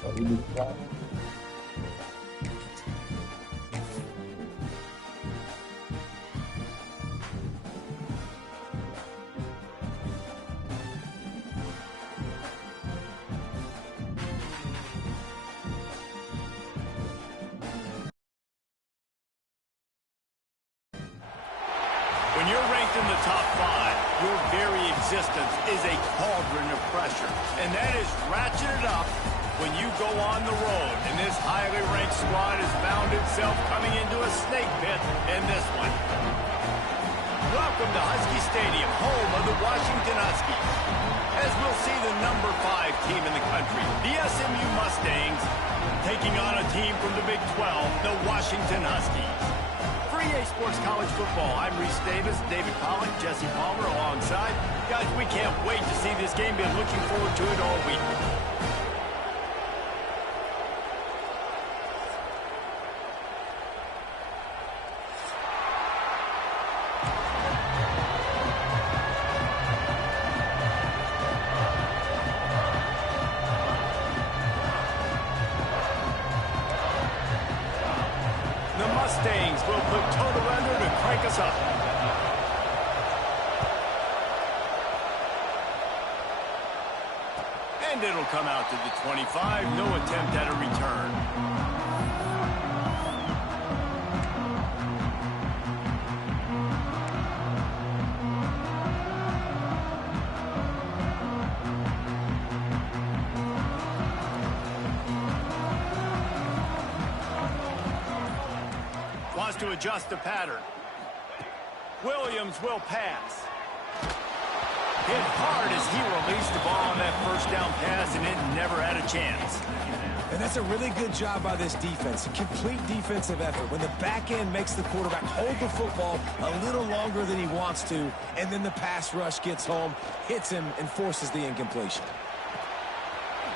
Shall we do that? When you're ranked in the top 5, your very existence is a cauldron of pressure. And that is ratcheted up when you go on the road. And this highly ranked squad has found itself coming into a snake pit in this one. Welcome to Husky Stadium, home of the Washington Huskies. As we'll see the number 5 team in the country, the SMU Mustangs, taking on a team from the Big 12, the Washington Huskies. For EA Sports College Football, I'm Reese Davis, David Pollock, Jesse Palmer alongside. Guys, we can't wait to see this game. Been looking forward to it all week. The Mustangs will put total under to crank us up. And it'll come out to the 25. No attempt at a return. Wants to adjust the pattern. Williams will pass. Hit hard as he released the ball on that first down pass, and it never had a chance. And that's a really good job by this defense. A complete defensive effort. When the back end makes the quarterback hold the football a little longer than he wants to, and then the pass rush gets home, hits him, and forces the incompletion.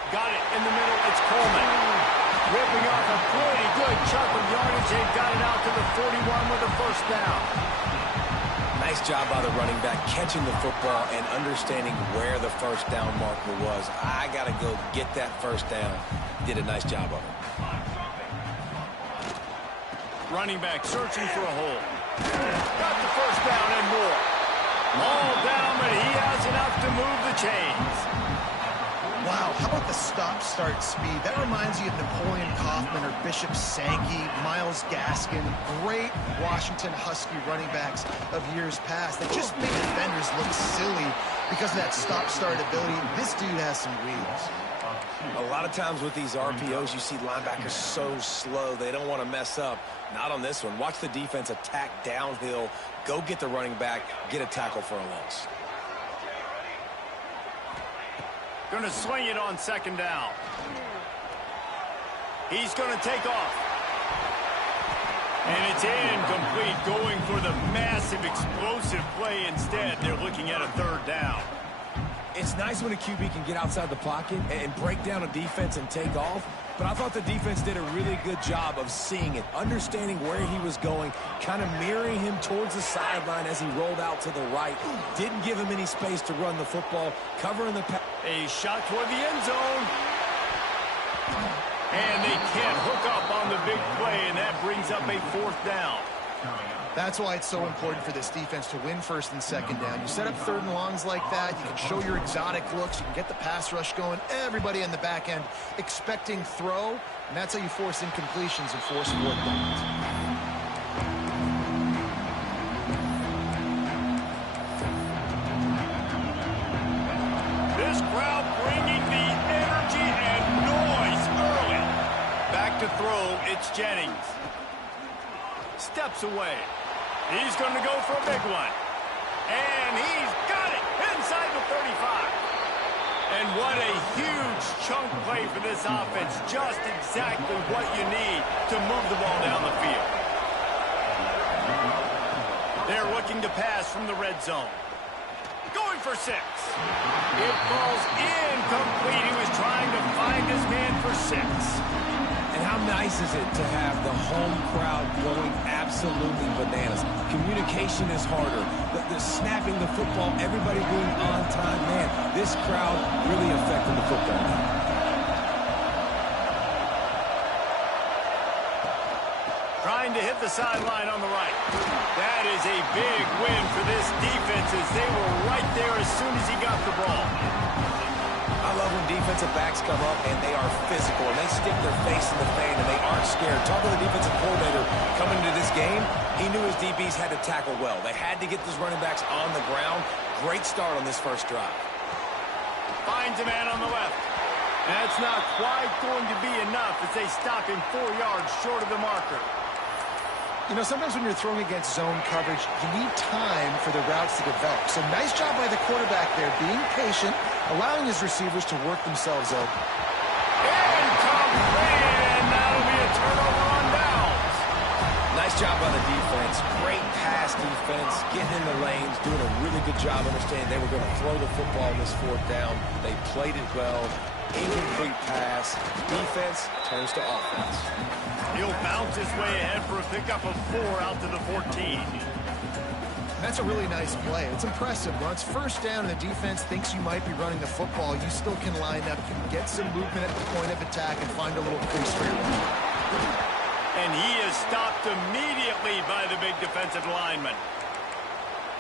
Got it in the middle. It's Coleman. Ripping off a pretty good chunk of yardage. They've got it out to the 41 with a first down. Nice job by the running back catching the football and understanding where the first down marker was. I got to go get that first down. Did a nice job of it. Running back searching for a hole. Got the first down and more. All down, but he has enough to move the chains. Wow, how about the stop-start speed? That reminds you of Napoleon Kaufman or Bishop Sankey, Myles Gaskin, great Washington Husky running backs of years past. They just make defenders look silly because of that stop-start ability. This dude has some wheels. A lot of times with these RPOs, you see linebackers so slow, they don't want to mess up. Not on this one. Watch the defense attack downhill, go get the running back, get a tackle for a loss. Going to swing it on second down. He's going to take off. And it's incomplete, going for the massive explosive play instead. They're looking at a third down. It's nice when a QB can get outside the pocket and break down a defense and take off. But I thought the defense did a really good job of seeing it, understanding where he was going, kind of mirroring him towards the sideline as he rolled out to the right. Didn't give him any space to run the football, covering the pass. A shot toward the end zone. And they can't hook up on the big play, and that brings up a fourth down. That's why it's so important for this defense to win first and second down. You set up third and longs like that, you can show your exotic looks, you can get the pass rush going, everybody in the back end expecting throw, and that's how you force incompletions and force fourth downs. This crowd bringing the energy and noise early. Back to throw, it's Jennings. Steps away. He's going to go for a big one. And he's got it inside the 35. And what a huge chunk play for this offense. Just exactly what you need to move the ball down the field. They're looking to pass from the red zone. Going for 6. It falls incomplete. He was trying to find his man for 6. And how nice is it to have the home crowd going absolutely bananas? Communication is harder. The snapping the football, everybody being on time. Man, this crowd really affecting the football game. the sideline on the right. That is a big win for this defense as they were right there as soon as he got the ball. I love when defensive backs come up and they are physical and they stick their face in the fan and they aren't scared. Talk to the defensive coordinator coming into this game. He knew his DBs had to tackle well. They had to get those running backs on the ground. Great start on this first drive. Finds a man on the left. That's not quite going to be enough as they stop him 4 yards short of the marker. You know, sometimes when you're throwing against zone coverage, you need time for the routes to develop. So nice job by the quarterback there, being patient, allowing his receivers to work themselves open. Incomplete, and that'll be a turnover on downs. Nice job by the defense. Great pass defense, getting in the lanes, doing a really good job understanding they were going to throw the football on this fourth down. They played it well. Incomplete pass. Defense turns to offense. He'll bounce his way ahead for a pickup of 4 out to the 14. That's a really nice play. It's impressive. When it's first down and the defense thinks you might be running the football, you still can line up, you can get some movement at the point of attack and find a little crease for your run. And he is stopped immediately by the big defensive lineman.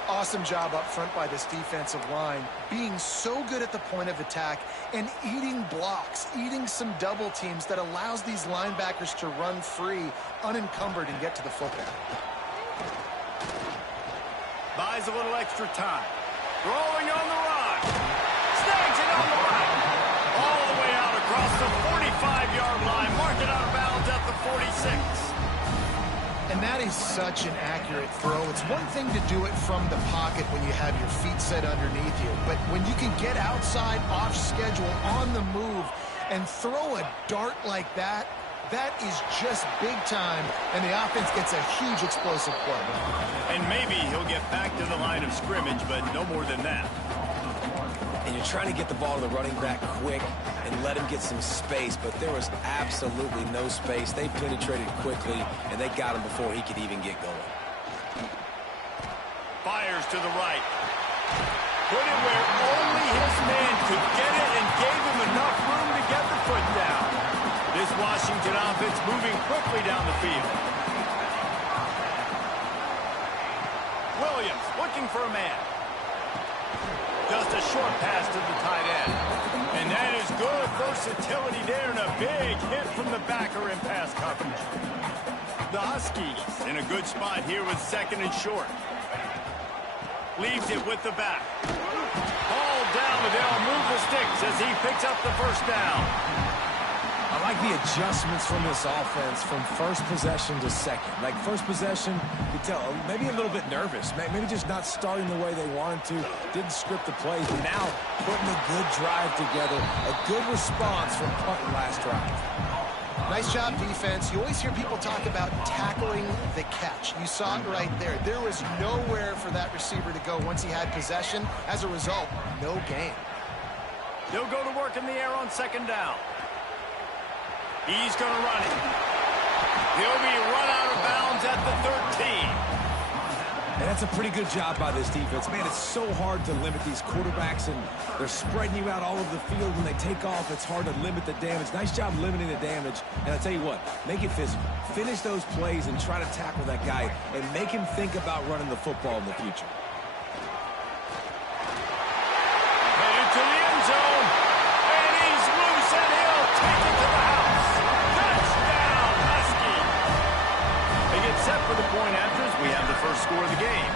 Awesome job up front by this defensive line, being so good at the point of attack and eating blocks, eating some double teams that allows these linebackers to run free, unencumbered, and get to the football. Buys a little extra time. Rolling on the run. Snags it on the right. All the way out across the 45-yard line. Mark it out of bounds at the 46. And that is such an accurate throw. It's one thing to do it from the pocket when you have your feet set underneath you, but when you can get outside, off schedule, on the move, and throw a dart like that, that is just big time, and the offense gets a huge explosive play. And maybe he'll get back to the line of scrimmage, but no more than that. And you're trying to get the ball to the running back quick and let him get some space, but there was absolutely no space. They penetrated quickly, and they got him before he could even get going. Fires to the right. Put it where only his man could get it and gave him enough room to get the foot down. This Washington offense moving quickly down the field. Williams looking for a man. Just a short pass to the tight end. And that is good versatility there and a big hit from the backer in pass coverage. The Huskies in a good spot here with 2nd and short. Leaves it with the back. Ball down, and they'll move the sticks as he picks up the first down. I like the adjustments from this offense from first possession to second. Like first possession, you tell maybe a little bit nervous, maybe just not starting the way they wanted to, didn't script the plays, but now putting a good drive together, a good response from punting last drive. Nice job, defense. You always hear people talk about tackling the catch. You saw it right there. There was nowhere for that receiver to go once he had possession. As a result, no gain. They'll go to work in the air on 2nd down. He's going to run it. He'll be run out of bounds at the 13. And that's a pretty good job by this defense. Man, it's so hard to limit these quarterbacks, and they're spreading you out all over the field. When they take off, it's hard to limit the damage. Nice job limiting the damage. And I'll tell you what, make it physical. Finish those plays and try to tackle that guy and make him think about running the football in the future. Headed to the end zone. And he's loose, and he'll take it to the house. Touchdown, Husky. They get set for the point after as we have the first score of the game.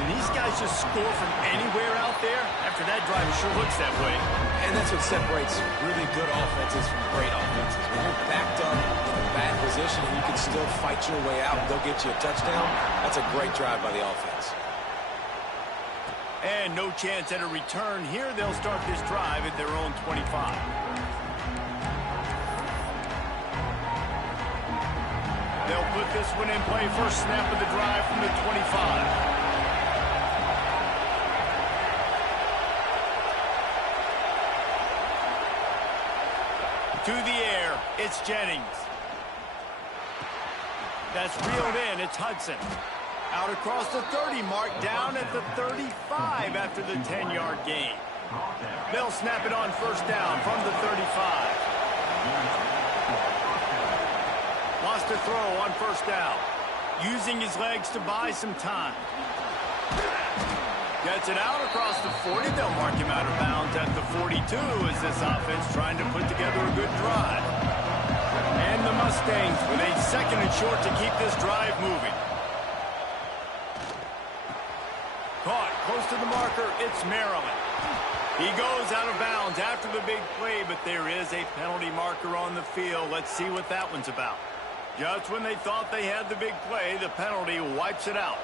And these guys just score from anywhere out there. After that drive, it sure looks that way. And that's what separates really good offenses from great offenses. When you're backed up in a bad position and you can still fight your way out and they'll get you a touchdown, that's a great drive by the offense. And no chance at a return here. They'll start this drive at their own 25. They'll put this one in play. First snap of the drive from the 25. To the air, it's Jennings. That's reeled in, it's Hudson. Out across the 30 mark, down at the 35 after the 10-yard gain. They'll snap it on first down from the 35. Lost has to throw on first down. Using his legs to buy some time. Gets it out across the 40. They'll mark him out of bounds at the 42 as this offense trying to put together a good drive. And the Mustangs with a second and short to keep this drive moving. Caught close to the marker. It's Maryland. He goes out of bounds after the big play, but there is a penalty marker on the field. Let's see what that one's about. Just when they thought they had the big play, the penalty wipes it out.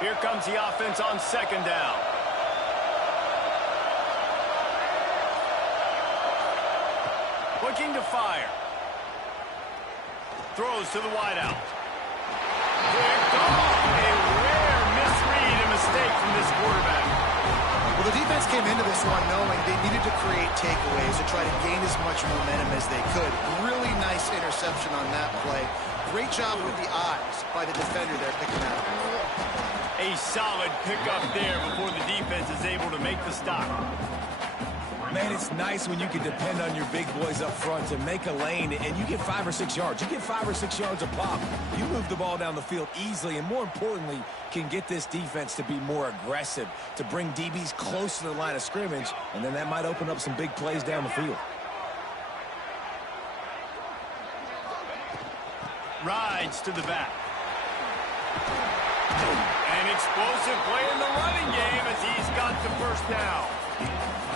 Here comes the offense on second down. Looking to fire. Throws to the wideout. Picked off. A rare misread and mistake from this quarterback. Well, the defense came into this one knowing they needed to create takeaways to try to gain as much momentum as they could. Really nice interception on that play. Great job with the eyes by the defender there picking that up. A solid pickup there before the defense is able to make the stop. Man, it's nice when you can depend on your big boys up front to make a lane and you get 5 or 6 yards. You get 5 or 6 yards a pop. You move the ball down the field easily and, more importantly, can get this defense to be more aggressive, to bring DBs close to the line of scrimmage, and then that might open up some big plays down the field. Rides to the back. An explosive play in the running game as he's got the first down.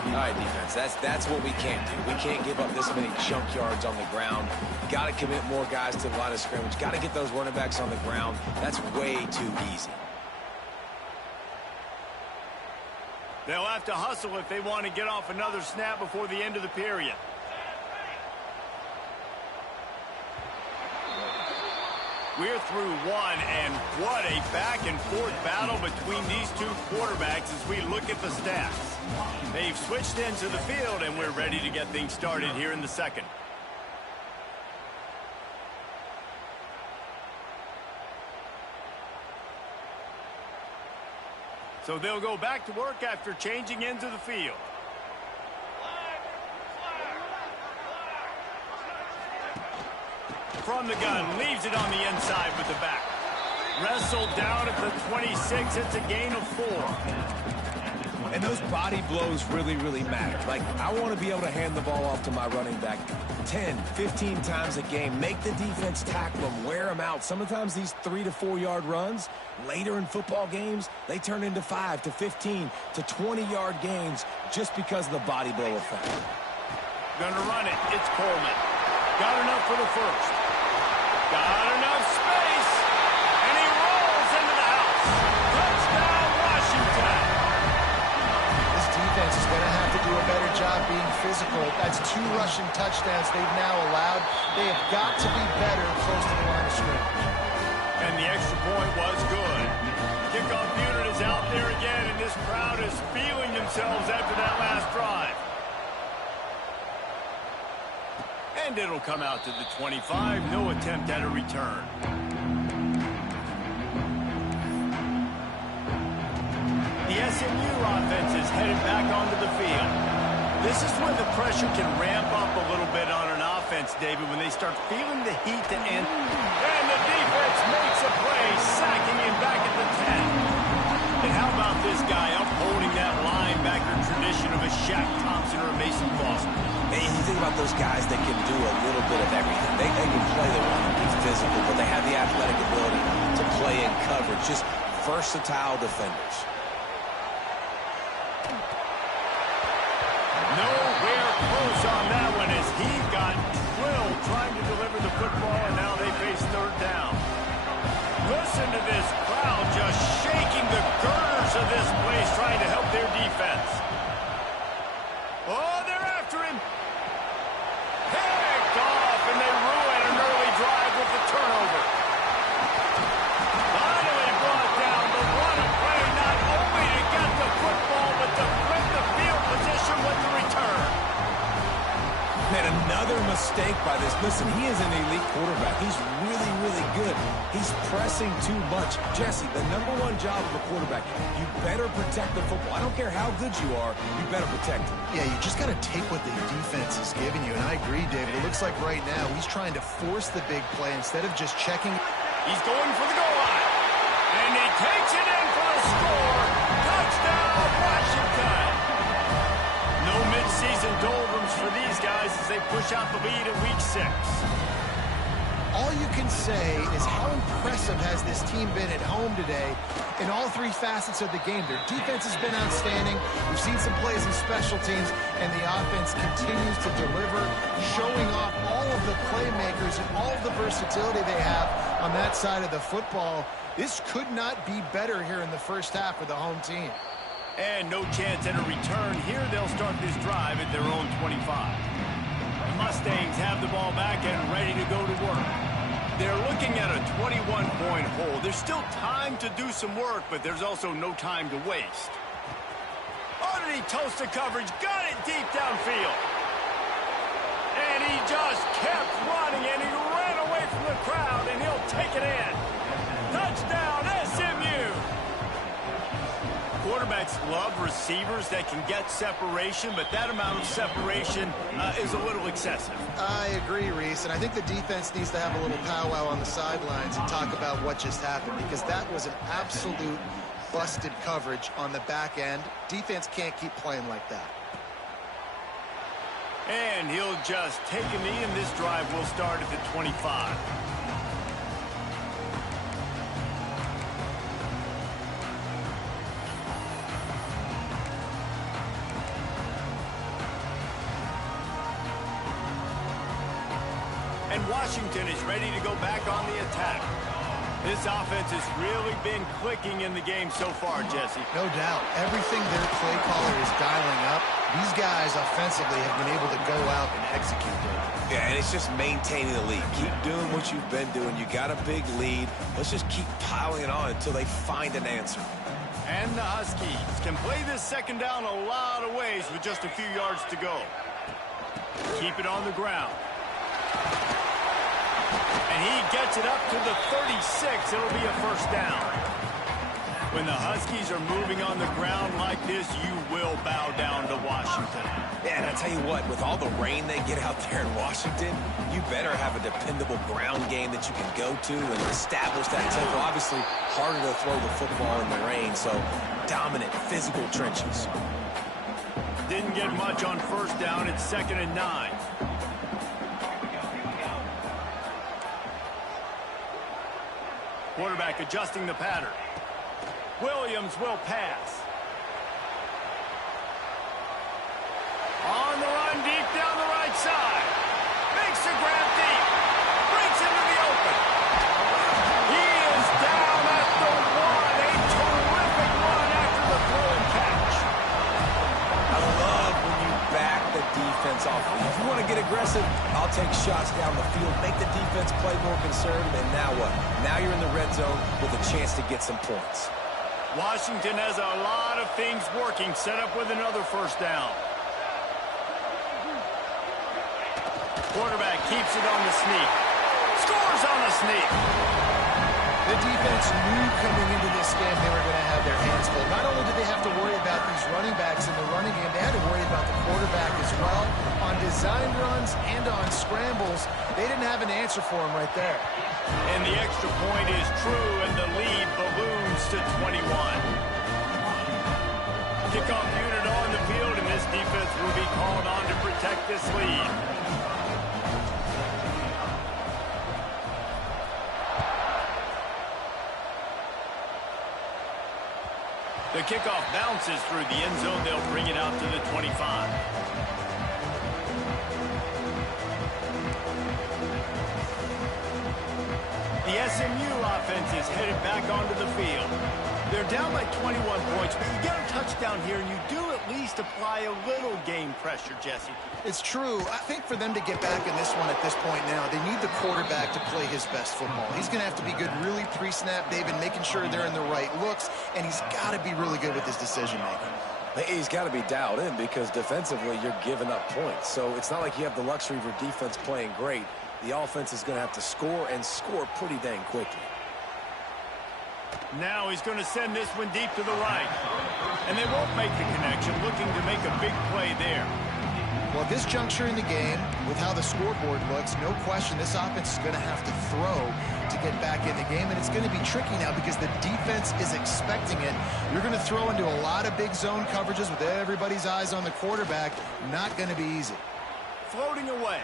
All right, defense, that's what we can't do. We can't give up this many junk yards on the ground. Got to commit more guys to the line of scrimmage. Got to get those running backs on the ground. That's way too easy. They'll have to hustle if they want to get off another snap before the end of the period. We're through one, and what a back-and-forth battle between these two quarterbacks as we look at the stats. They've switched into the field, and we're ready to get things started here in the second. So they'll go back to work after changing into the field. From the gun, leaves it on the inside with the back. Wrestled down at the 26. It's a gain of 4. And those body blows really, really matter. Like, I want to be able to hand the ball off to my running back 10, 15 times a game. Make the defense tackle them, wear them out. Sometimes these 3 to 4 yard runs, later in football games, they turn into 5 to 15 to 20 yard gains just because of the body blow effect. Gonna run it. It's Coleman. Got enough for the first. Got enough space, and he rolls into the house. Touchdown, Washington. This defense is going to have to do a better job being physical. That's 2 rushing touchdowns they've now allowed. They have got to be better close to the line of scrimmage. And the extra point was good. Kickoff unit is out there again, and this crowd is feeling themselves after that last drive. And it'll come out to the 25. No attempt at a return. The SMU offense is headed back onto the field. This is when the pressure can ramp up a little bit on an offense, David, when they start feeling the heat to end. And the defense makes a play, sacking him back at the 10. And how about this guy upholding that linebacker tradition of a Shaq Thompson or a Mason Foster? And you think about those guys that can do a little bit of everything. They can play the run and be physical, but they have the athletic ability to play in coverage. Just versatile defenders. Nowhere close on that one as he got drilled trying to deliver the football, and now they face third down. Listen to this crowd just shaking the girders of this place trying to help their defense. Oh, they're after him. Picked off, and they ruin an early drive with the turnover. Finally brought down, but what a play, not only to get the football, but to flip the field position with the return. Man, another mistake by this. Listen, he is an elite quarterback. He's really, really good. He's pressing too much. Jesse, the #1 job of a quarterback, you better protect the football. I don't care how good you are, you better protect it. Yeah, you just got to take what the defense is giving you, and I agree, David. It looks like right now he's trying to force the big play instead of just checking. He's going for the goal line. And he takes it in for the score. Touchdown, Washington. No midseason doldrums for these guys as they push out the lead in week 6. All you can say is how impressive has this team been at home today in all 3 facets of the game. Their defense has been outstanding. We've seen some plays in special teams, and the offense continues to deliver, showing off all of the playmakers and all of the versatility they have on that side of the football. This could not be better here in the first half for the home team. And no chance at a return. Here they'll start this drive at their own 25. The Mustangs have the ball back and ready to go to work. They're looking at a 21-point hole. There's still time to do some work, but there's also no time to waste. Underneath Tulsa coverage, got it deep downfield. And he just kept running, and he ran away from the crowd, and he'll take it in. Touchdown, SMU! Quarterbacks love receivers that can get separation, but that amount of separation is a little excessive. I agree, Reese, and I think the defense needs to have a little powwow on the sidelines and talk about what just happened, because that was an absolute busted coverage on the back end. Defense can't keep playing like that. And he'll just take a knee, and this drive will start at the 25. And Washington is ready to go back on the attack. This offense has really been clicking in the game so far, Jesse. No doubt. Everything their play caller is dialing up, these guys offensively have been able to go out and execute there. Yeah, and it's just maintaining the lead. Keep doing what you've been doing. You got a big lead. Let's just keep piling it on until they find an answer. And the Huskies can play this second down a lot of ways with just a few yards to go. Keep it on the ground. And he gets it up to the 36. It'll be a first down. When the Huskies are moving on the ground like this, you will bow down to Washington. Yeah, and I tell you what, with all the rain they get out there in Washington, you better have a dependable ground game that you can go to and establish that tempo. Obviously, harder to throw the football in the rain, so dominant, physical trenches. Didn't get much on first down. It's 2nd and 9. Quarterback adjusting the pattern. Williams will pass. On the run, deep down the right side. Makes the grab deep. Breaks into the open. He is down at the 1. A terrific run after the throw and catch. I love when you back the defense off. If you want to get aggressive, I'll take shots down the field, make the defense play more conservative, and now what? Now you're in the red zone with a chance to get some points. Washington has a lot of things working, set up with another first down. Quarterback keeps it on the sneak. Scores on the sneak. The defense knew coming into this game they were going to have their hands full. Not only did they have to worry about these running backs in the running game, they had to worry about the quarterback as well. On design runs and on scrambles, they didn't have an answer for him right there. And the extra point is true, and the lead balloons to 21. Kickoff unit on the field, and this defense will be called on to protect this lead. The kickoff bounces through the end zone. They'll bring it out to the 25. The SMU offense is headed back onto the field. They're down by 21 points, but you get a touchdown here, and you do at least apply a little game pressure, Jesse. It's true. I think for them to get back in this one at this point now, they need the quarterback to play his best football. He's going to have to be good really pre-snap, David, making sure they're in the right looks, and he's got to be really good with his decision-making. He's got to be dialed in because defensively you're giving up points. So it's not like you have the luxury of your defense playing great. The offense is going to have to score and score pretty dang quickly. Now he's going to send this one deep to the right. And they won't make the connection, looking to make a big play there. Well, this juncture in the game, with how the scoreboard looks, no question this offense is going to have to throw to get back in the game, and it's going to be tricky now because the defense is expecting it. You're going to throw into a lot of big zone coverages with everybody's eyes on the quarterback. Not going to be easy. Floating away.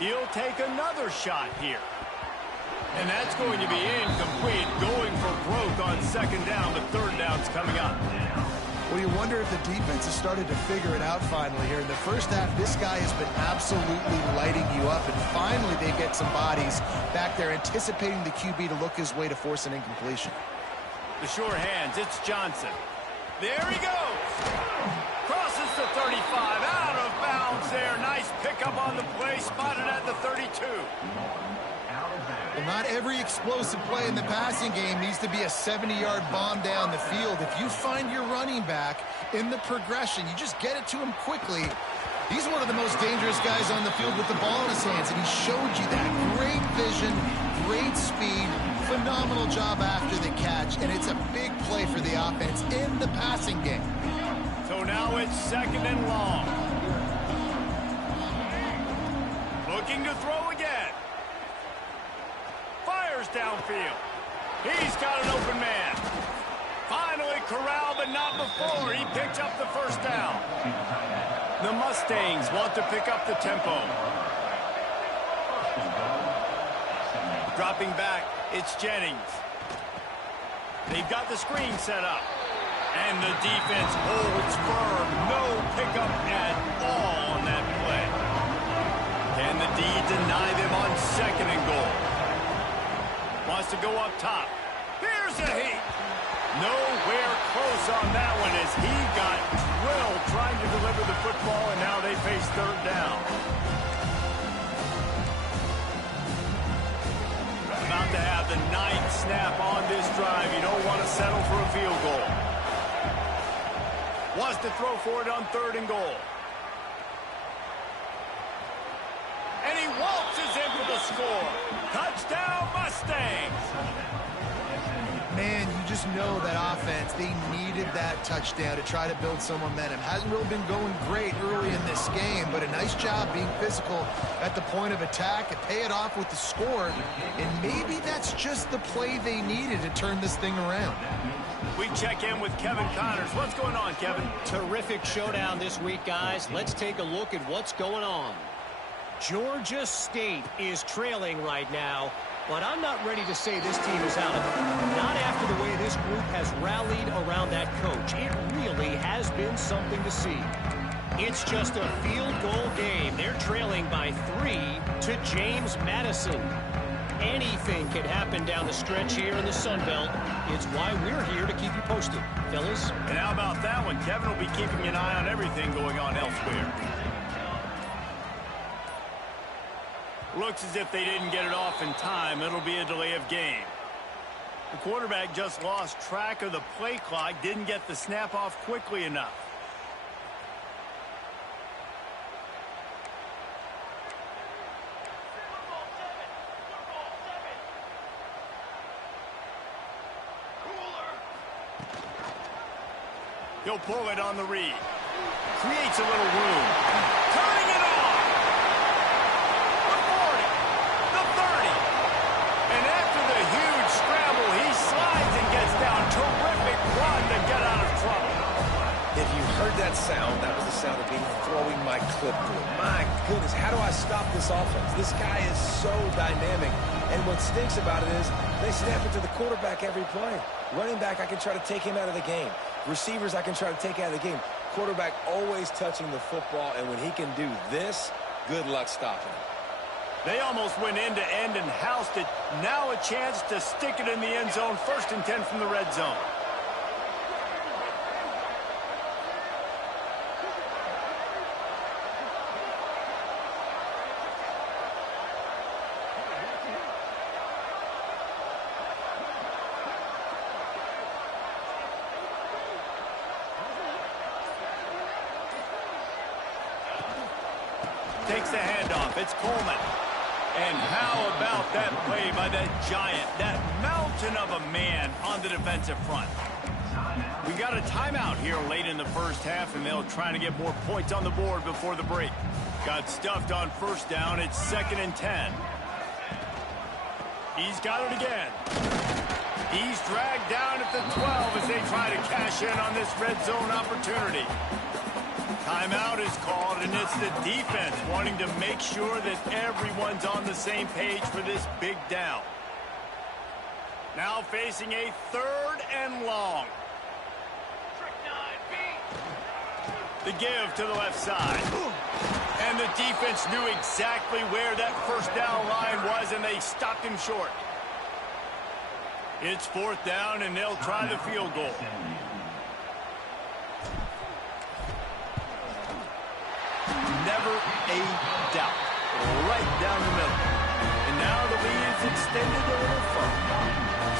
He'll take another shot here. And that's going to be incomplete, going for broke on second down, but third down's coming up. Well, you wonder if the defense has started to figure it out finally here. In the first half, this guy has been absolutely lighting you up, and finally they get some bodies back there anticipating the QB to look his way to force an incompletion. The sure hands, it's Johnson. There he goes. Crosses the 35, out of bounds there. Nice pickup on the play, spotted at the 32. Well, not every explosive play in the passing game needs to be a 70-yard bomb down the field. If you find your running back in the progression, you just get it to him quickly. He's one of the most dangerous guys on the field with the ball in his hands, and he showed you that. Great vision, great speed, phenomenal job after the catch, and it's a big play for the offense in the passing game. So now it's second and long. Looking to throw again. Fires downfield. He's got an open man. Finally corralled, but not before. He picked up the first down. The Mustangs want to pick up the tempo. Dropping back, it's Jennings. They've got the screen set up. And the defense holds firm. No pickup at all on that play. Can the D deny them on second and goal? Wants to go up top. Here's a heat. Nowhere close on that one as he got drilled trying to deliver the football, and now they face third down. About to have the ninth snap on this drive. You don't want to settle for a field goal. Wants to throw for it on third and goal. And he waltzes in for the score. Touchdown, Mustangs. Man, you just know that offense, they needed that touchdown to try to build some momentum. Hasn't really been going great early in this game, but a nice job being physical at the point of attack and pay it off with the score. And maybe that's just the play they needed to turn this thing around. We check in with Kevin Connors. What's going on, Kevin? Terrific showdown this week, guys. Let's take a look at what's going on. Georgia State is trailing right now, but I'm not ready to say this team is out of it. Not after the way this group has rallied around that coach. It really has been something to see. It's just a field goal game. They're trailing by 3 to James Madison. Anything can happen down the stretch here in the Sun Belt. It's why we're here to keep you posted, fellas. And how about that one? Kevin will be keeping an eye on everything going on elsewhere. Looks as if they didn't get it off in time. It'll be a delay of game. The quarterback just lost track of the play clock, didn't get the snap off quickly enough. He'll pull it on the read. Creates a little room. Turning it on. The 40. The 30. And after the huge scramble, he slides and gets down. Terrific run to get out of trouble. If you heard that sound, that was the sound of me throwing my clipboard. My goodness, how do I stop this offense? This guy is so dynamic. And what stinks about it is they snap it to the quarterback every play. Running back, I can try to take him out of the game. Receivers, I can try to take out of the game. Quarterback always touching the football, and when he can do this, good luck stopping him. They almost went end-to-end and housed it. Now a chance to stick it in the end zone. 1st and 10 from the red zone. takes the handoff. It's Coleman. And how about that play by that giant, that mountain of a man on the defensive front? We got a timeout here late in the first half, and they'll try to get more points on the board before the break. Got stuffed on first down. It's 2nd and 10. He's got it again. He's dragged down at the 12 as they try to cash in on this red zone opportunity. Timeout is called, and it's the defense wanting to make sure that everyone's on the same page for this big down. Now facing a 3rd and long. The give to the left side. And the defense knew exactly where that first down line was, and they stopped him short. It's 4th down, and they'll try the field goal. Never a doubt. Right down the middle. And now the lead is extended a little further.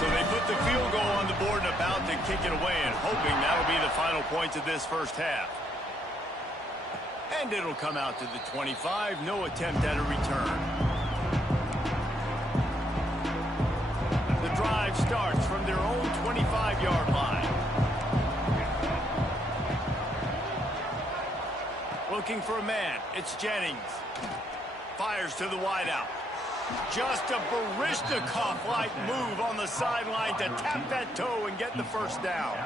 So they put the field goal on the board and about to kick it away, and hoping that'll be the final points of this first half. And it'll come out to the 25. No attempt at a return. The drive starts from their own 25-yard line. Looking for a man. It's Jennings. Fires to the wideout. Just a Baryshnikov-like move on the sideline to tap that toe and get the first down.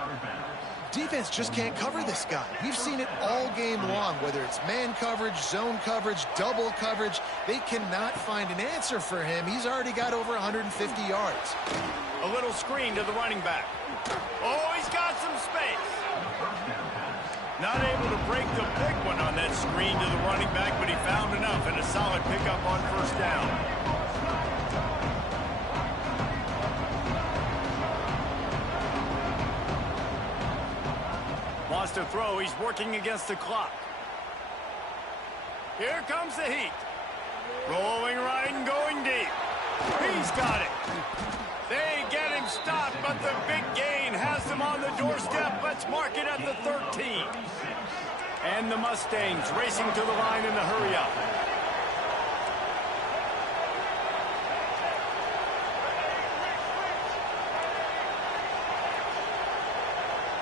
Defense just can't cover this guy. We've seen it all game long, whether it's man coverage, zone coverage, double coverage. They cannot find an answer for him. He's already got over 150 yards. A little screen to the running back. Oh, he's got some space. Not able to break the big one on that screen to the running back, but he found enough and a solid pickup on first down. Wants to throw. He's working against the clock. Here comes the heat. Rolling right and going deep. He's got it. They get him stopped, but the big gain has them on the doorstep. Let's mark it at the 13. And the Mustangs racing to the line in the hurry up.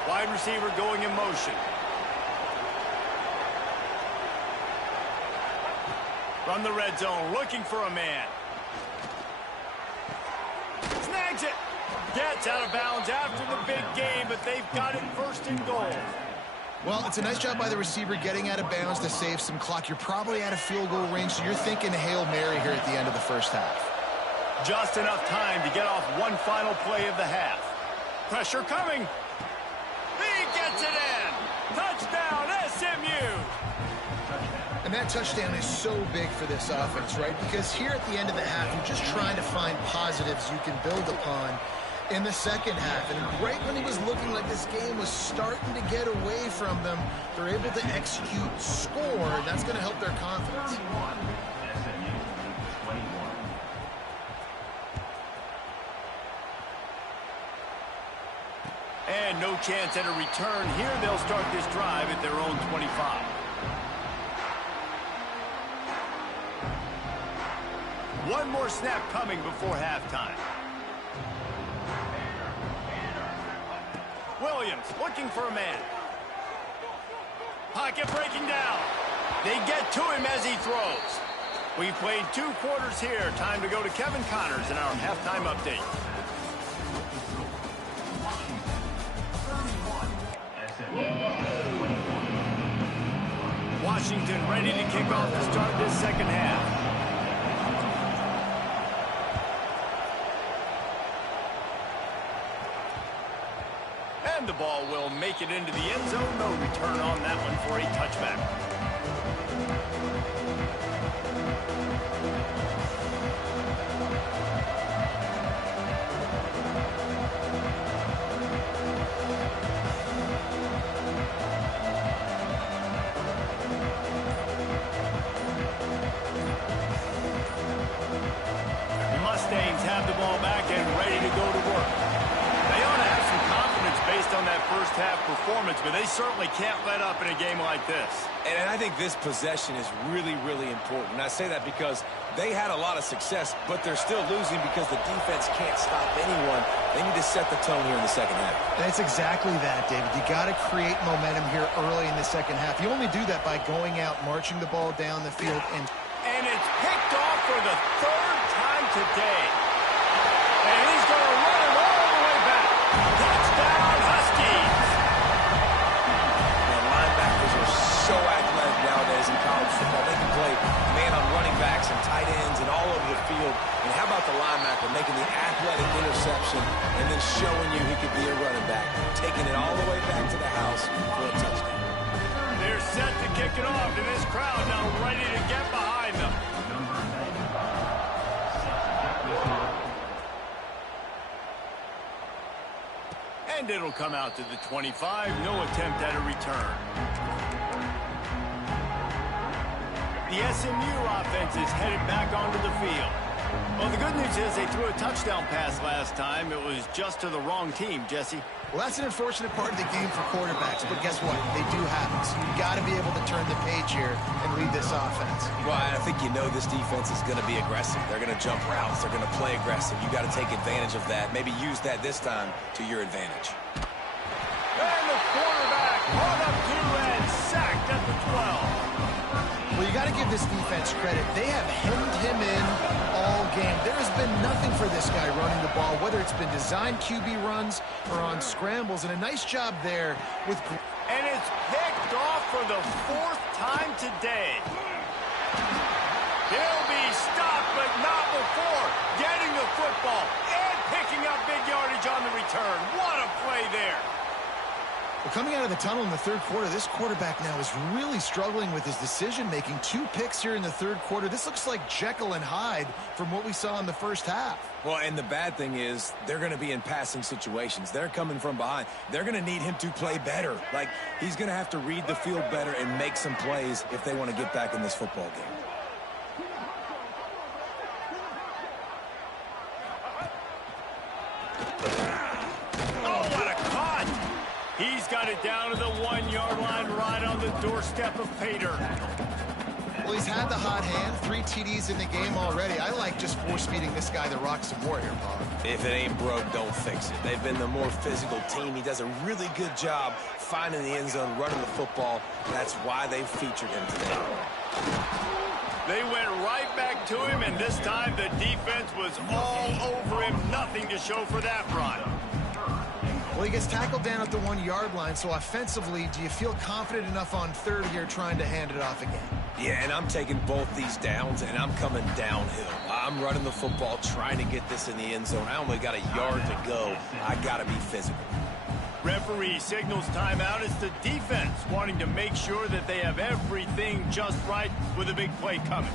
Wide receiver going in motion. From the red zone, looking for a man. Snags it. Gets out of bounds after the big game, but they've got it 1st and goal. Well, it's a nice job by the receiver getting out of bounds to save some clock. You're probably out of field goal range, so you're thinking Hail Mary here at the end of the first half. Just enough time to get off one final play of the half. Pressure coming. He gets it in. Touchdown, SMU. And that touchdown is so big for this offense, right? Because here at the end of the half, you're just trying to find positives you can build upon in the second half. And right when it was looking like this game was starting to get away from them, they're able to execute, score, and that's going to help their confidence. And no chance at a return here. They'll start this drive at their own 25. One more snap coming before halftime. Williams looking for a man. Pocket breaking down. They get to him as he throws. We've played 2 quarters here. Time to go to Kevin Connors in our halftime update. Washington ready to kick off the start of this second half. And the ball will make it into the end zone. No return on that one for a touchback. The Mustangs have the ball back and ready to go to work. They ought to have some confidence based on that first first half performance, but they certainly can't let up in a game like this. And I think this possession is really, really important. And I say that because they had a lot of success, but they're still losing because the defense can't stop anyone. They need to set the tone here in the second half. And it's exactly that, David. You got to create momentum here early in the second half. You only do that by going out, marching the ball down the field. And it's picked off for the third time today. And he's going to run it all the way back. Touchdown, Huskies. And linebackers are so athletic nowadays in college football. They can play man on running backs and tight ends and all over the field. And how about the linebacker making the athletic interception and then showing you he could be a running back, taking it all the way back to the house for a touchdown. They're set to kick it off, and this crowd now ready to get behind them. And it'll come out to the 25. No attempt at a return. The SMU offense is headed back onto the field. Well, the good news is they threw a touchdown pass last time. It was just to the wrong team, Jesse. well, that's an unfortunate part of the game for quarterbacks, but guess what? They do have it. So you've got to be able to turn the page here and lead this offense. Well, I think you know this defense is going to be aggressive. They're going to jump routes. They're going to play aggressive. You got to take advantage of that. Maybe use that this time to your advantage. And the quarterback caught up to and sacked at the 12. Well, you got to give this defense credit. They have hemmed him in all game. There has been nothing for this guy running the ball, whether it's been designed QB runs or on scrambles, and a nice job there with... And it's picked off for the fourth time today. He'll be stopped, but not before getting the football and picking up big yardage on the return. What a play there. Well, coming out of the tunnel in the third quarter, this quarterback now is really struggling with his decision-making. 2 picks here in the third quarter. This looks like Jekyll and Hyde from what we saw in the first half. Well, and the bad thing is they're going to be in passing situations. They're coming from behind. They're going to need him to play better. Like, he's going to have to read the field better and make some plays if they want to get back in this football game. He's got it down to the 1-yard line right on the doorstep of Pater. Well, he's had the hot hand, 3 TDs in the game already. I like just force-feeding this guy the rock some more here, Bob. If it ain't broke, don't fix it. They've been the more physical team. He does a really good job finding the end zone, running the football. That's why they featured him today. They went right back to him, and this time the defense was all over him. Nothing to show for that run. Well, he gets tackled down at the 1-yard line, so offensively, do you feel confident enough on third here trying to hand it off again? Yeah, and I'm taking both these downs, and I'm coming downhill. I'm running the football, trying to get this in the end zone. I only got a yard to go. I got to be physical. Referee signals timeout. It's the defense wanting to make sure that they have everything just right with a big play coming.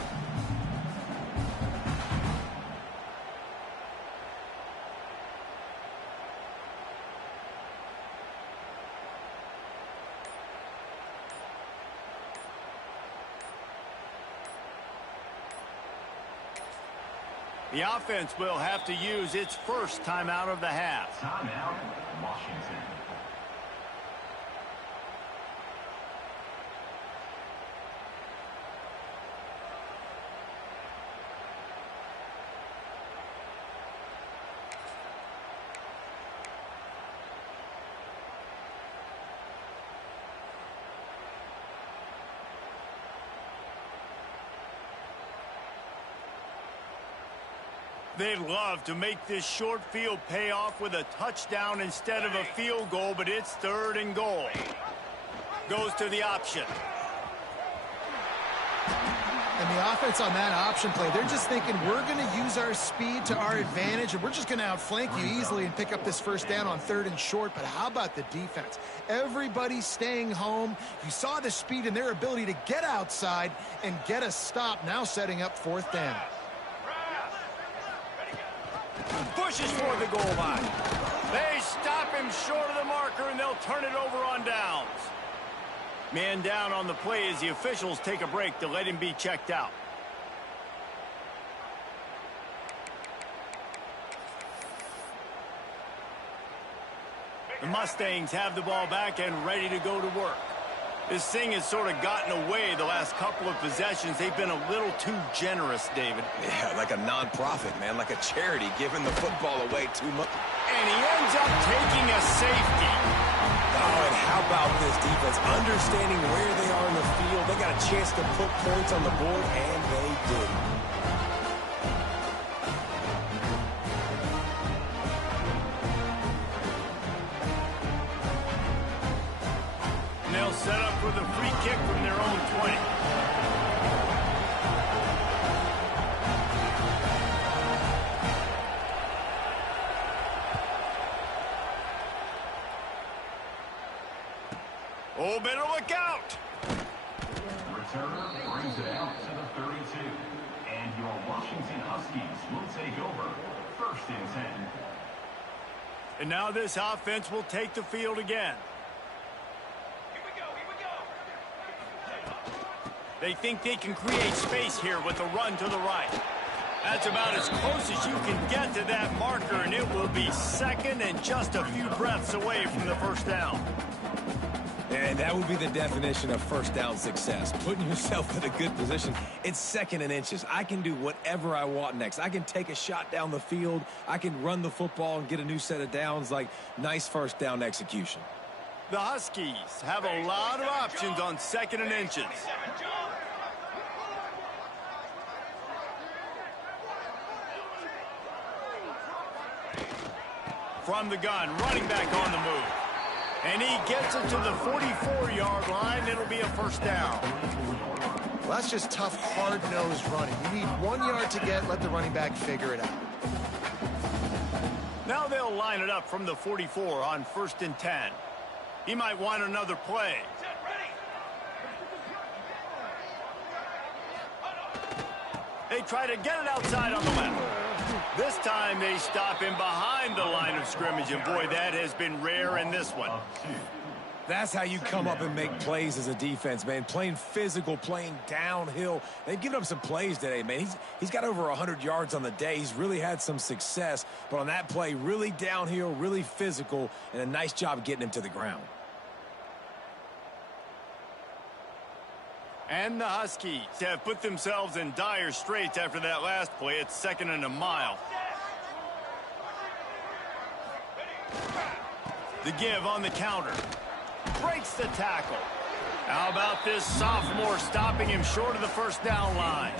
The offense will have to use its first timeout of the half. Timeout, Washington. They'd love to make this short field pay off with a touchdown instead of a field goal, but it's 3rd and goal. Goes to the option. And the offense on that option play, they're just thinking, we're going to use our speed to our advantage, and we're just going to outflank you easily and pick up this first down on 3rd and short. But how about the defense? Everybody's staying home. You saw the speed and their ability to get outside and get a stop, now setting up 4th down. Pushes for the goal line. They stop him short of the marker, and they'll turn it over on downs. Man down on the play as the officials take a break to let him be checked out. The Mustangs have the ball back and ready to go to work. This thing has sort of gotten away the last couple of possessions. They've been a little too generous, David. Yeah, like a non-profit, man, like a charity giving the football away too much. And he ends up taking a safety. Oh, and how about this defense? Understanding where they are in the field. They got a chance to put points on the board, and they did. And they'll set up for the free kick from their own 20. Oh, better look out! Returner brings it out to the 32. And your Washington Huskies will take over 1st and 10. And now this offense will take the field again. They think they can create space here with a run to the right. That's about as close as you can get to that marker, and it will be second and just a few breaths away from the first down. And that would be the definition of first down success. Putting yourself in a good position. It's 2nd and inches. I can do whatever I want next. I can take a shot down the field. I can run the football and get a new set of downs. Like, nice first down execution. The Huskies have a lot of options on 2nd and inches. From the gun, running back on the move. And he gets it to the 44-yard line. It'll be a first down. Well, that's just tough, hard-nosed running. You need 1 yard to get, let the running back figure it out. Now they'll line it up from the 44 on 1st and 10. He might want another play. They try to get it outside on the left. This time they stop him behind the line of scrimmage, and boy, that has been rare in this one. That's how you come up and make plays as a defense, man. Playing physical, playing downhill. They've given up some plays today, man. He's got over 100 yards on the day. He's really had some success. But on that play, really downhill, really physical, and a nice job getting him to the ground. And the Huskies have put themselves in dire straits after that last play. It's 2nd and a mile. The give on the counter. Breaks the tackle. How about this sophomore stopping him short of the first down line?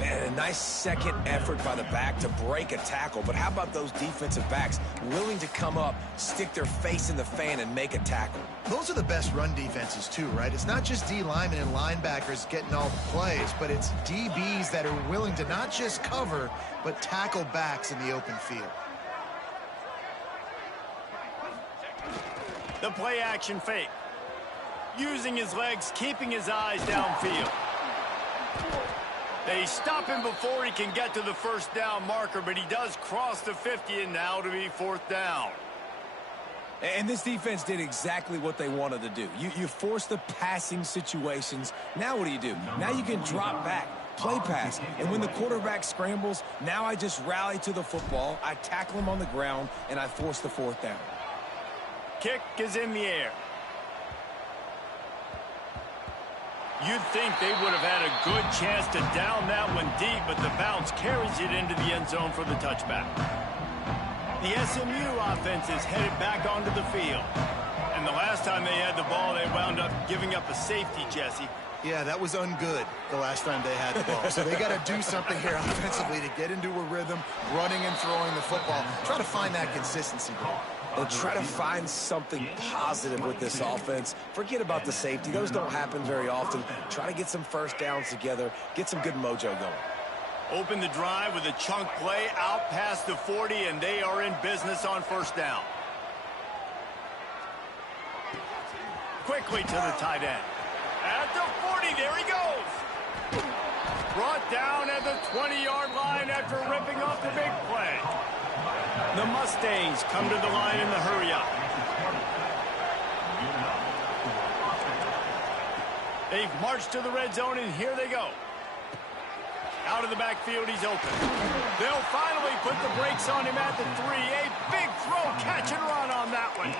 Man, a nice second effort by the back to break a tackle. But how about those defensive backs willing to come up, stick their face in the fan, and make a tackle? Those are the best run defenses, too, right? It's not just D linemen and linebackers getting all the plays, but it's DBs that are willing to not just cover, but tackle backs in the open field. The play action fake. Using his legs, keeping his eyes downfield. They stop him before he can get to the first down marker, but he does cross the 50, and now to be 4th down. And this defense did exactly what they wanted to do. You force the passing situations. Now what do? Now you can drop back, play pass. And when the quarterback scrambles, now I just rally to the football, I tackle him on the ground, and I force the 4th down. Kick is in the air. You'd think they would have had a good chance to down that one deep, but the bounce carries it into the end zone for the touchback. The SMU offense is headed back onto the field. And the last time they had the ball, they wound up giving up a safety, Jesse. Yeah, that was ungood the last time they had the ball. So they got to do something here offensively to get into a rhythm, running and throwing the football. Try to find that consistency. And try to find something positive with this offense. Forget about the safety. Those don't happen very often. Try to get some first downs together. Get some good mojo going. Open the drive with a chunk play out past the 40, and they are in business on first down. Quickly to the tight end. At the 40, there he goes. Brought down at the 20-yard line after ripping off the big play. The Mustangs come to the line in the hurry-up. They've marched to the red zone, and here they go. Out of the backfield, he's open. They'll finally put the brakes on him at the 3. A big throw, catch and run on that one.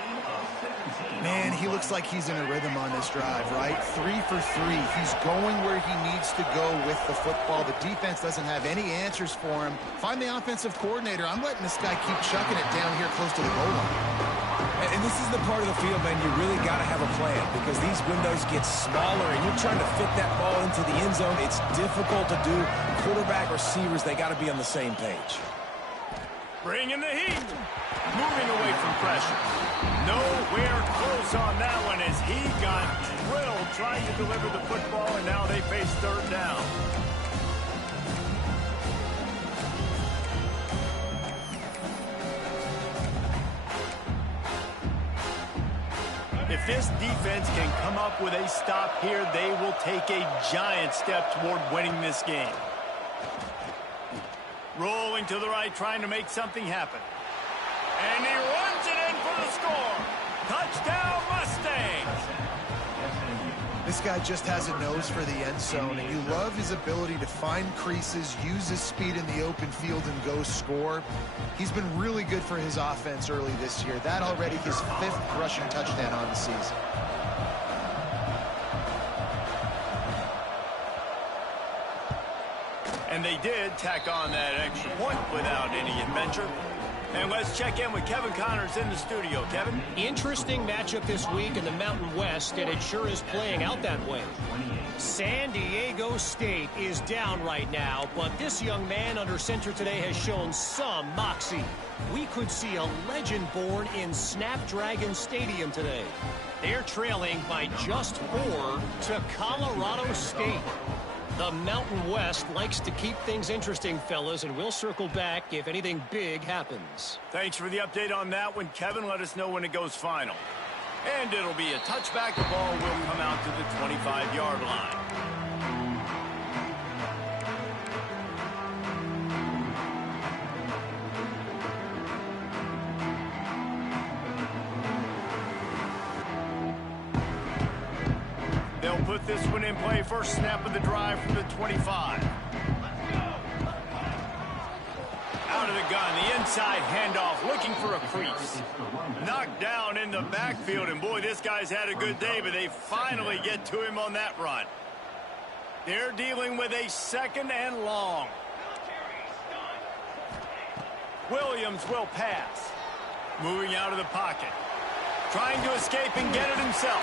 Man, he looks like he's in a rhythm on this drive, right? 3 for 3. He's going where he needs to go with the football. The defense doesn't have any answers for him. Find the offensive coordinator. I'm letting this guy keep chucking it down here close to the goal line. And this is the part of the field, man, you really got to have a plan because these windows get smaller and you're trying to fit that ball into the end zone. It's difficult to do. Quarterback, receivers, they got to be on the same page. Bringing the heat. Moving away from pressure. Nowhere close on that one as he got drilled trying to deliver the football, and now they face third down. If this defense can come up with a stop here, they will take a giant step toward winning this game. Rolling to the right, trying to make something happen. And he runs it in for the score. Touchdown, Mustangs! This guy just has a nose for the end zone, and you love his ability to find creases, use his speed in the open field, and go score. He's been really good for his offense early this year. That already his 5th rushing touchdown on the season. And they did tack on that extra point without any adventure. And let's check in with Kevin Connors in the studio. Kevin? Interesting matchup this week in the Mountain West, and it sure is playing out that way. San Diego State is down right now, but this young man under center today has shown some moxie. We could see a legend born in Snapdragon Stadium today. They're trailing by just 4 to Colorado State. The Mountain West likes to keep things interesting, fellas, and we'll circle back if anything big happens. Thanks for the update on that one, Kevin. Let us know when it goes final. And it'll be a touchback. The ball will come out to the 25-yard line. They'll put this one in play. First snap of the drive from the 25. Out of the gun, the inside handoff, looking for a crease. Knocked down in the backfield, and boy, this guy's had a good day, but they finally get to him on that run. They're dealing with a 2nd and long. Williams will pass. Moving out of the pocket. Trying to escape and get it himself.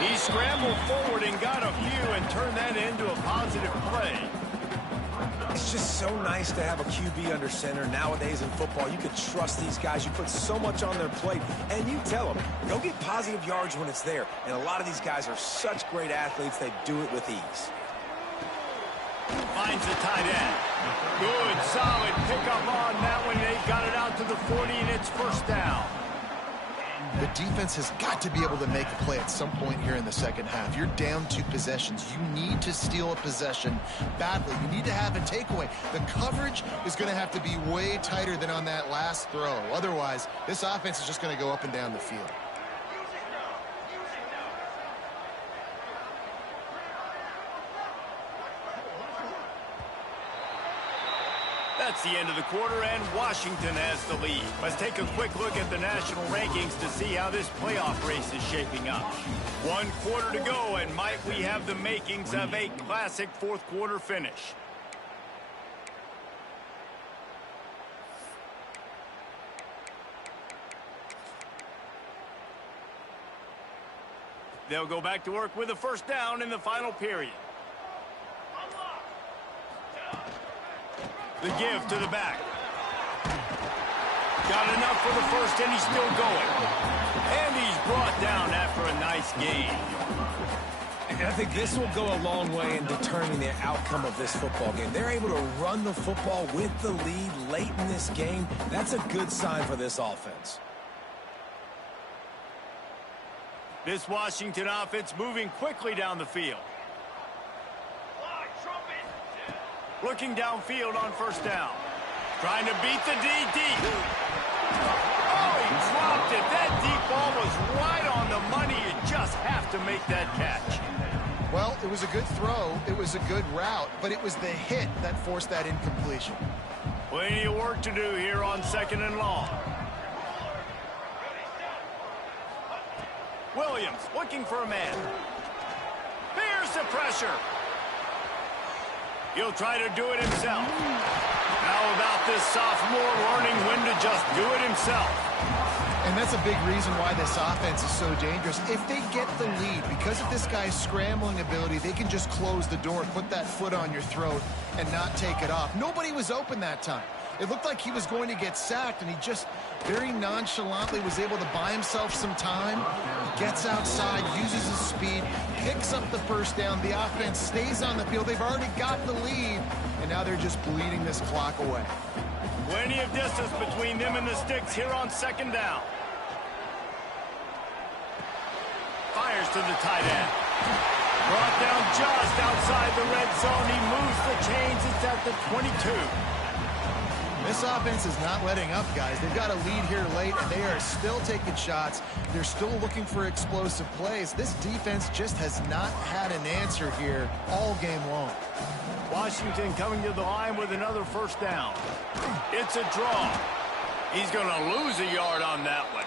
He scrambled forward and got a few and turned that into a positive play. It's just so nice to have a QB under center. Nowadays in football, you can trust these guys. You put so much on their plate, and you tell them, go get positive yards when it's there. And a lot of these guys are such great athletes, they do it with ease. Finds the tight end. Good, solid pickup on that one. They got it out to the 40, and it's first down. The defense has got to be able to make a play at some point here in the second half. You're down 2 possessions. You need to steal a possession badly. You need to have a takeaway. The coverage is going to have to be way tighter than on that last throw. Otherwise, this offense is just going to go up and down the field. That's the end of the quarter, and Washington has the lead. Let's take a quick look at the national rankings to see how this playoff race is shaping up. 1 quarter to go, and might we have the makings of a classic 4th quarter finish. They'll go back to work with a first down in the final period. The give to the back. Got enough for the first, and he's still going. And he's brought down after a nice gain. And I think this will go a long way in determining the outcome of this football game. They're able to run the football with the lead late in this game. That's a good sign for this offense. This Washington offense moving quickly down the field. Looking downfield on first down. Trying to beat the DD. Oh, he dropped it. That deep ball was right on the money. You just have to make that catch. Well, it was a good throw. It was a good route, but it was the hit that forced that incompletion. Plenty of work to do here on 2nd and long. Williams looking for a man. Here's the pressure. He'll try to do it himself. How about this sophomore learning when to just do it himself? And that's a big reason why this offense is so dangerous. If they get the lead, because of this guy's scrambling ability, they can just close the door, put that foot on your throat, and not take it off. Nobody was open that time. It looked like he was going to get sacked, and he just very nonchalantly was able to buy himself some time. He gets outside, uses his speed, picks up the first down. The offense stays on the field. They've already got the lead, and now they're just bleeding this clock away. Plenty of distance between them and the sticks here on 2nd down. Fires to the tight end. Brought down just outside the red zone. He moves the chains. It's at the 22. This offense is not letting up, guys. They've got a lead here late, and they are still taking shots. They're still looking for explosive plays. This defense just has not had an answer here all game long. Washington coming to the line with another first down. It's a draw. He's going to lose a yard on that one.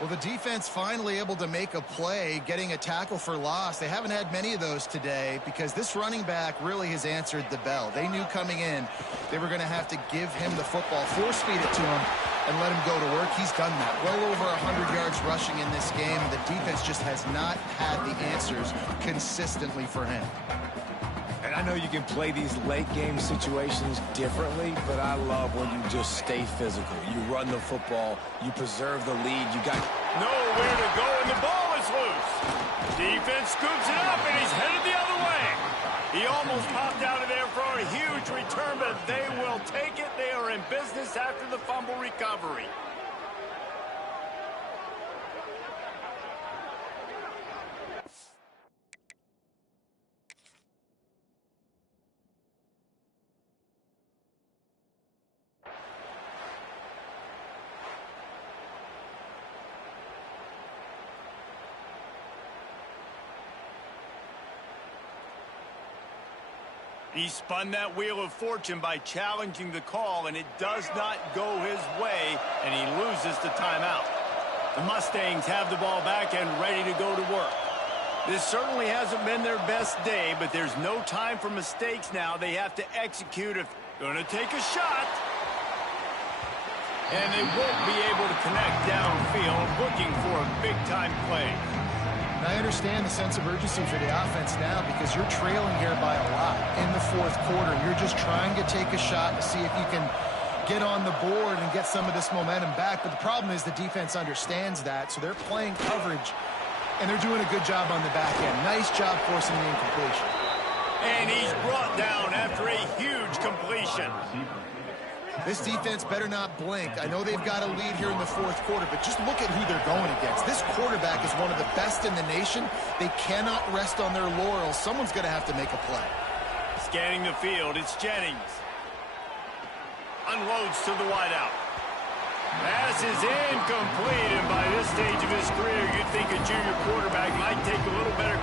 Well, the defense finally able to make a play, getting a tackle for loss. They haven't had many of those today because this running back really has answered the bell. They knew coming in they were going to have to give him the football, force feed it to him, and let him go to work. He's done that. Well over 100 yards rushing in this game. The defense just has not had the answers consistently for him. And I know you can play these late-game situations differently, but I love when you just stay physical. You run the football, you preserve the lead, you got nowhere to go, and the ball is loose. Defense scoops it up, and he's headed the other way. He almost popped out of there for a huge return, but they will take it. They are in business after the fumble recovery. He spun that wheel of fortune by challenging the call, and it does not go his way, and he loses the timeout. The Mustangs have the ball back and ready to go to work. This certainly hasn't been their best day, but there's no time for mistakes now. They have to execute if they're going to take a shot. And they won't be able to connect downfield, looking for a big-time play. And I understand the sense of urgency for the offense now because you're trailing here by a lot in the fourth quarter. You're just trying to take a shot to see if you can get on the board and get some of this momentum back. But the problem is the defense understands that, so they're playing coverage, and they're doing a good job on the back end. Nice job forcing the incompletion. And he's brought down after a huge completion. This defense better not blink. I know they've got a lead here in the fourth quarter, but just look at who they're going against. This quarterback is one of the best in the nation. They cannot rest on their laurels. Someone's going to have to make a play. Scanning the field, it's Jennings. Unloads to the wideout. Pass is incomplete, and by this stage of his career, you'd think a junior quarterback might take a little better